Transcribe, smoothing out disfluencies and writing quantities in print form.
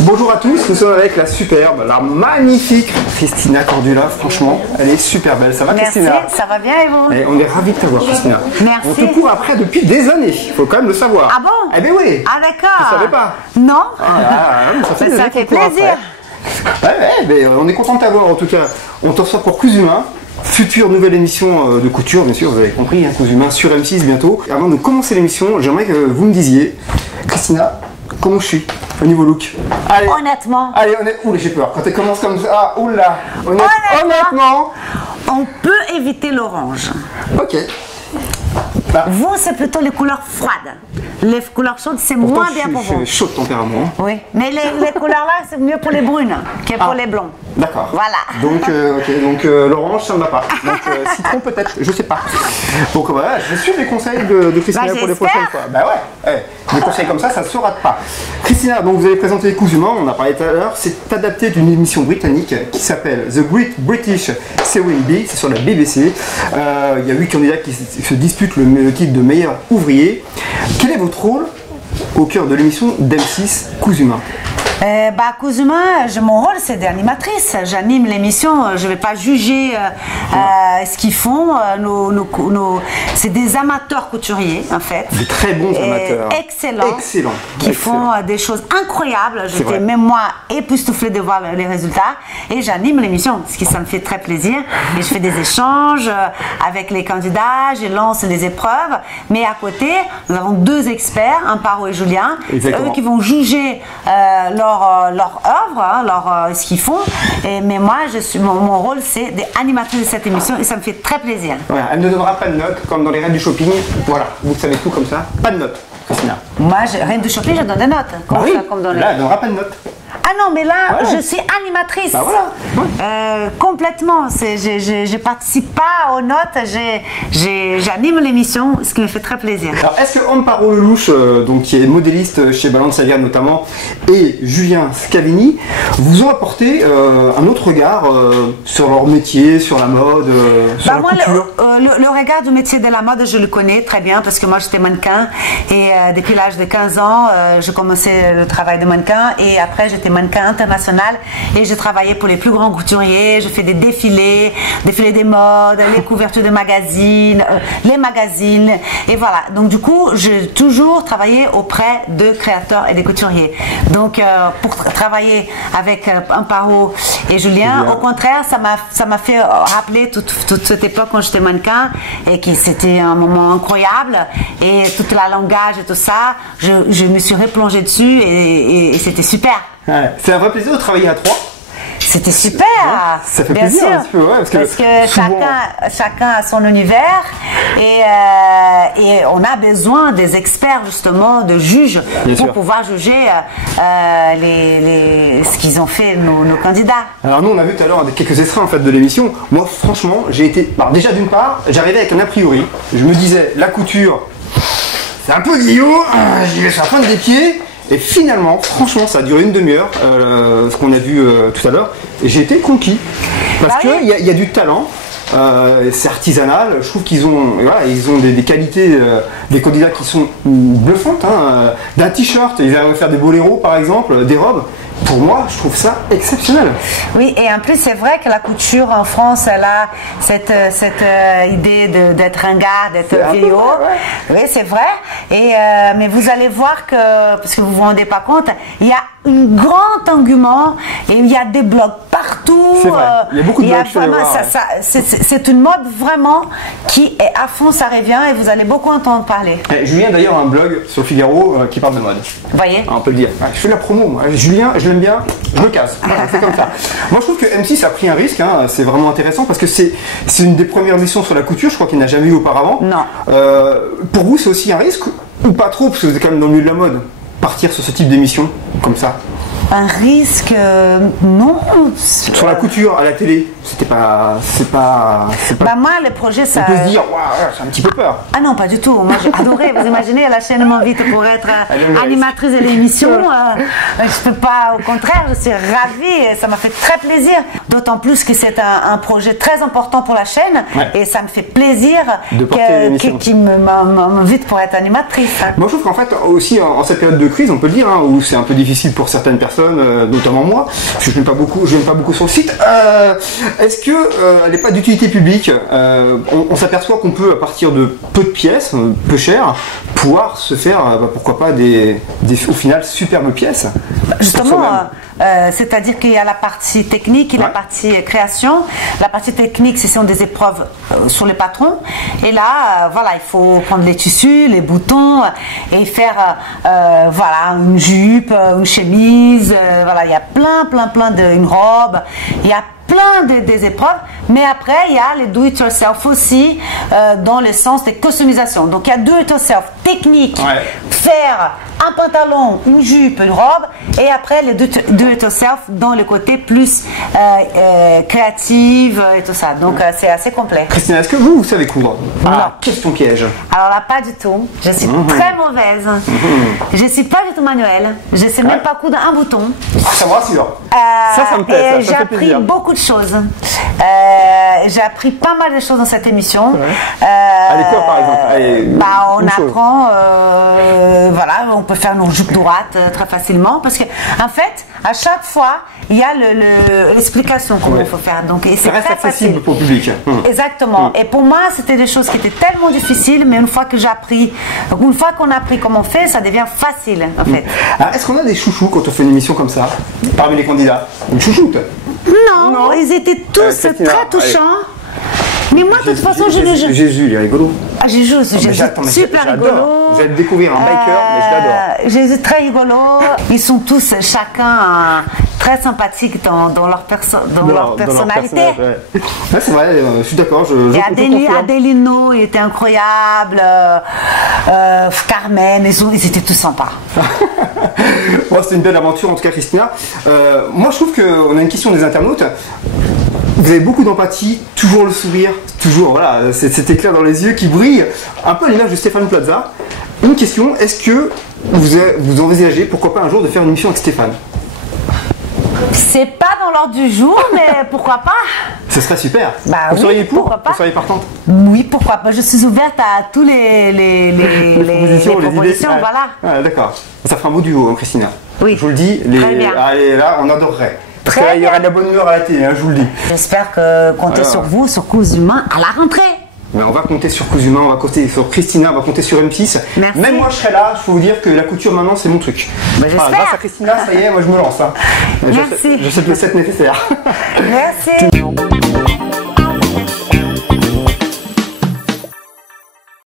Bonjour à tous, nous sommes avec la superbe, la magnifique Christina Cordula. Franchement, elle est super belle. Ça va, merci, Christina? Ça va bien et vous? Et on est ravis de t'avoir, Christina. Merci. On te court après depuis des années, il faut quand même le savoir. Ah bon? Eh bien oui. Ah d'accord. Tu savais pas? Non. Ça fait plaisir. Ouais, mais on est content de t'avoir en tout cas. On te reçoit pour Cousu Main. Future nouvelle émission de couture, bien sûr, vous avez compris, hein, Cousu Main sur M6 bientôt. Et avant de commencer l'émission, j'aimerais que vous me disiez, Christina, comment je suis au niveau look? Allez, honnêtement. Allez, oula, j'ai peur. Quand elle commence comme ça, ah, oula, honnêtement. On peut éviter l'orange. Ok. Bah. Vous, c'est plutôt les couleurs froides. Les couleurs chaudes, c'est moins bien pour vous. Je suis chaud de tempérament. Oui, mais les couleurs là, c'est mieux pour les brunes que pour les blonds. D'accord. Voilà. Donc, l'orange, ça ne va pas. Donc, citron peut-être, je sais pas. Donc, voilà, je vais suivre les conseils de Christina pour les prochaines fois. Bah ouais, des conseils comme ça ne se rate pas. Christina, donc vous avez présenté Cousu Main, on en a parlé tout à l'heure. C'est adapté d'une émission britannique qui s'appelle The Great British Sewing Bee. C'est sur la BBC. Il y a 8 candidats qui se disputent le titre de meilleur ouvrier. Quel est votre rôle au cœur de l'émission d'M6 Cousu Main? Cousu Main, mon rôle c'est d'animatrice. J'anime l'émission, je ne vais pas juger ce qu'ils font. C'est des amateurs couturiers en fait. Des très bons amateurs. Excellents. Qui font des choses incroyables. J'étais même moi époustouflée de voir les résultats. Et j'anime l'émission, ce qui ça me fait très plaisir. Et je fais des échanges avec les candidats, je lance les épreuves. Mais à côté, nous avons 2 experts, Amparo et Julien. Eux qui vont juger leur œuvre, ce qu'ils font. Mais moi, mon rôle, c'est d'animatrice de cette émission et ça me fait très plaisir. Voilà, elle ne donnera pas de notes, comme dans les règles du shopping. Voilà, vous savez tout comme ça. Pas de notes, Christina. Moi, rien du shopping, je donne des notes. Là, elle ne donnera pas de notes. Ah non, mais là, je suis animatrice. Bah voilà. Complètement. Je participe pas aux notes, j'anime l'émission, ce qui me fait très plaisir. Alors, est-ce que Amparo Lelouch, donc, qui est modéliste chez Balenciaga notamment, et Julien Scavini, vous ont apporté un autre regard sur leur métier, sur la mode, sur la couture? Le regard du métier de la mode, je le connais très bien parce que moi, j'étais mannequin et depuis l'âge de 15 ans, je commençais le travail de mannequin et après, j'étais mannequin international et j'ai travaillé pour les plus grands couturiers, je fais des défilés des modes, les couvertures de magazines, les magazines et voilà. Donc du coup, j'ai toujours travaillé auprès de créateurs et des couturiers. Donc pour travailler avec Amparo et Julien, au contraire, ça m'a fait rappeler toute cette époque quand j'étais mannequin et que c'était un moment incroyable et tout le langage et tout ça, je me suis replongée dessus et c'était super. Ouais. C'est un vrai plaisir de travailler à 3. C'était super. Ça fait bien plaisir sûr, un petit peu, parce que souvent... chacun a son univers et on a besoin des experts justement, de juges pour pouvoir juger ce qu'ils ont fait nos candidats. Alors nous on a vu tout à l'heure quelques extraits en fait de l'émission. Moi franchement j'ai été, déjà d'une part j'arrivais avec un a priori, je me disais la couture c'est un peu guillot, j'y vais sur la pointe des pieds. Et finalement, franchement, ça a duré une demi-heure, ce qu'on a vu tout à l'heure. Et j'ai été conquis. Parce qu'il y a du talent, c'est artisanal. Je trouve qu'ils ont, ils ont des qualités, des candidats qui sont bluffantes. Hein. D'un t-shirt, ils vont faire des boléros par exemple, des robes. Pour moi, je trouve ça exceptionnel. Oui, et en plus, c'est vrai que la couture en France, elle a cette idée d'être ringard, d'être vieillot. Oui, c'est vrai. Mais vous allez voir que, parce que vous vous rendez pas compte, il y a un grand engouement et il y a des blogs partout. C'est vrai. Il y a beaucoup de blogs. C'est une mode vraiment qui est à fond, ça revient et vous allez beaucoup entendre parler. Julien d'ailleurs a un blog sur Figaro qui parle de mode. Vous voyez, on peut le dire. Je fais la promo. Moi. Julien, je l'aime bien, je le casse. Voilà, c'est comme ça. Moi je trouve que M6 a pris un risque. Hein. C'est vraiment intéressant parce que c'est une des premières missions sur la couture. Je crois qu'il n'a jamais eu auparavant. Non. Pour vous, c'est aussi un risque ou pas trop parce que vous êtes quand même dans le milieu de la mode. Partir sur ce type d'émission comme ça? Un risque, non. Sur la couture à la télé, c'est pas. Bah moi, le projet, ça. On peut se dire, waouh, j'ai un petit peu peur. Ah non, pas du tout. Moi, j'ai adoré. Vous imaginez, la chaîne m'invite pour être animatrice de l'émission. Je peux pas, au contraire, je suis ravie. Et ça m'a fait très plaisir. D'autant plus que c'est un projet très important pour la chaîne. Ouais. Et ça me fait plaisir qu'il m'invite pour être animatrice. Moi, je trouve qu'en fait, aussi en cette période de crise, on peut le dire, hein, où c'est un peu difficile pour certaines personnes, notamment moi, parce que je n'aime pas beaucoup sur le site. Est-ce que elle n'est pas d'utilité publique? On s'aperçoit qu'on peut, à partir de peu de pièces, peu chères, pouvoir se faire, pourquoi pas, des au final superbes pièces. Justement, c'est-à-dire qu'il y a la partie technique et la partie création. La partie technique, ce sont des épreuves sur les patrons. Et là, voilà, il faut prendre les tissus, les boutons et faire, voilà, une jupe, une chemise. Voilà, il y a plein une robe. Il y a plein des épreuves, mais après il y a les do-it-yourself aussi dans le sens des customisations. Donc il y a do-it-yourself technique, faire un pantalon, une jupe, une robe, et après les do-it-yourself dans le côté plus créative et tout ça. Donc c'est assez complet. Christina, est-ce que vous savez coudre? Ah, question piège. Alors là, pas du tout. Je suis très mauvaise. Je suis pas du tout manuelle. Je sais même pas coudre un bouton. Ça me rassure. Ça me plaît. Et j'ai appris beaucoup de choses. J'ai appris pas mal de choses dans cette émission. Allez, quoi par exemple? On apprend, voilà, on peut faire nos jupes droites très facilement parce que en fait, à chaque fois, il y a l'explication comment il faut faire. Donc, et c'est ça reste très accessible facile pour le public. Exactement. Et pour moi, c'était des choses qui étaient tellement difficiles, mais une fois que j'ai appris, une fois qu'on a appris comment on fait, ça devient facile en fait. Alors, est-ce qu'on a des chouchous quand on fait une émission comme ça, parmi les candidats? Une chouchoute? Non, ils étaient tous très touchants. Mais moi, de toute façon, Jésus, il est rigolo. Ah, Jésus, super rigolo. Vous allez découvrir un biker, mais je l'adore. Jésus, très rigolo. Ils sont tous, chacun, très sympathiques dans leur personnalité. Ouais, c'est vrai, je suis d'accord. Et Adelino, il était incroyable. Carmen, ils étaient tous sympas. Bon, c'était une belle aventure, en tout cas, Christina. Moi, je trouve qu'on a une question des internautes. Vous avez beaucoup d'empathie, toujours le sourire, toujours voilà, cet éclair dans les yeux qui brille, un peu à l'image de Stéphane Plaza. Une question, est-ce que vous envisagez, pourquoi pas un jour, de faire une émission avec Stéphane? C'est pas dans l'ordre du jour, mais pourquoi pas? Ce serait super. Vous seriez pour? Vous seriez partante? Oui, pourquoi pas. Je suis ouverte à tous les propositions, voilà. Ah, d'accord. Ça fera un beau duo, hein, Christina. Oui. Je vous le dis, allez, là, on adorerait. Parce qu'il y aura de la bonne humeur à la télé, hein, je vous le dis. J'espère compter sur vous, sur Cousu Humain, à la rentrée. Mais on va compter sur Cousu Humain, on va compter sur Christina, on va compter sur M6. Merci. Même moi, je serai là. Il faut vous dire que la couture, maintenant, c'est mon truc. J'espère. Grâce à Christina, ça y est, moi, je me lance. Hein. Merci. Je sais le set nécessaire. Merci.